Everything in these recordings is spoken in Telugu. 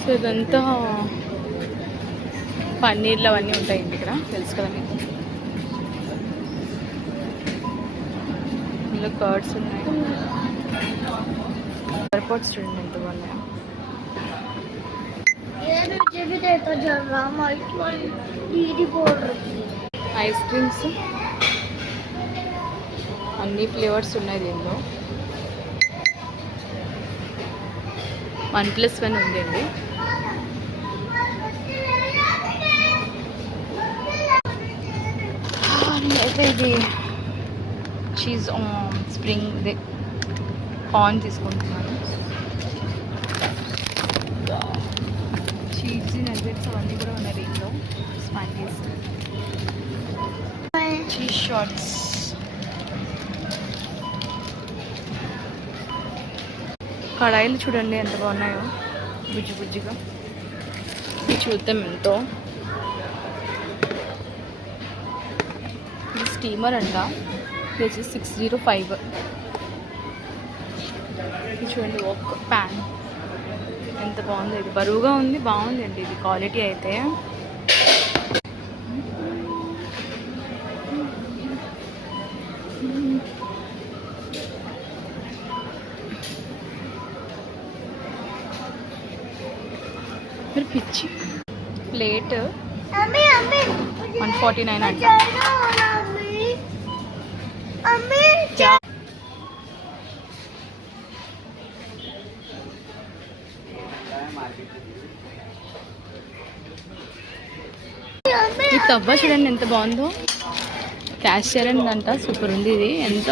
సో ఇదంతా పన్నీర్లు అవన్నీ ఉంటాయండి ఇక్కడ, తెలుసు కదా మీకు. ఇందులో కర్డ్స్ ఉన్నాయి. ఎయిర్పోర్ట్స్ చూడండి ఎంత బాగున్నాయో. ఐస్ క్రీమ్స్ అన్ని ఫ్లేవర్స్ ఉన్నాయి దీనిలో. 1+1 ఉందండి. అయితే ఇది చీజ్ స్ప్రింగ్ కార్న్ తీసుకుంటున్నాను. చీజ్ నగ్గెట్స్ అవన్నీ కూడా ఉన్నాయి దీంట్లో. స్పాంకీస్, చీజ్ షార్ట్స్, కడాయిలు చూడండి ఎంత బాగున్నాయో, బుజ్జి బుజ్జిగా. చూద్దాం ఎంతో. ఇది స్టీమర్ అంట, ఇది వచ్చి 605. ఇది చూడండి ఒక ప్యాన్ ఎంత బాగుంది. ఇది బరువుగా ఉంది, బాగుంది అండి ఇది క్వాలిటీ అయితే. మీరు పిచ్చి ప్లేట్ 149 అంట. ఈ తవ్వ చూడండి ఎంత బాగుందో. క్యాషియర్ అంట, సూపర్ ఉంది ఇది. ఎంత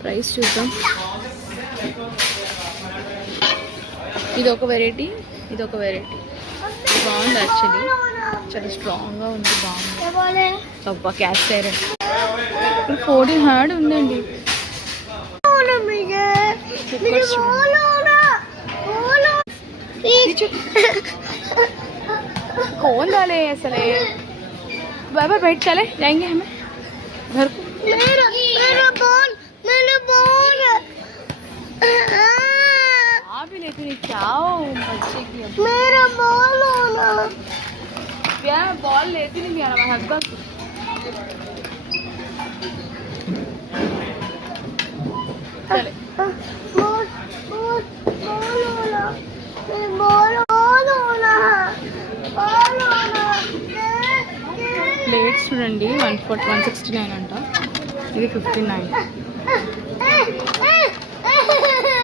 ప్రైస్ చూద్దాం. ఇది ఒక వెరైటీ, ఇది ఒక వెరైటీ. బాగుంది యాక్చువల్లీ, చాలా స్ట్రాంగ్గా ఉంది, బాగుంది. తవ్వ క్యాషియర్ 1400 ఉందండి. कौन डाले असले बाबा बैठ चले जाएंगे हमें घर को. मेरा बॉल आप भी लेते नहीं क्या हो बच्चे की. मेरा बॉल होना प्यार, बॉल लेती नहीं प्यारा मैं हक चले. ప్లేట్స్ చూడండి 169 అంట, ఇది 59.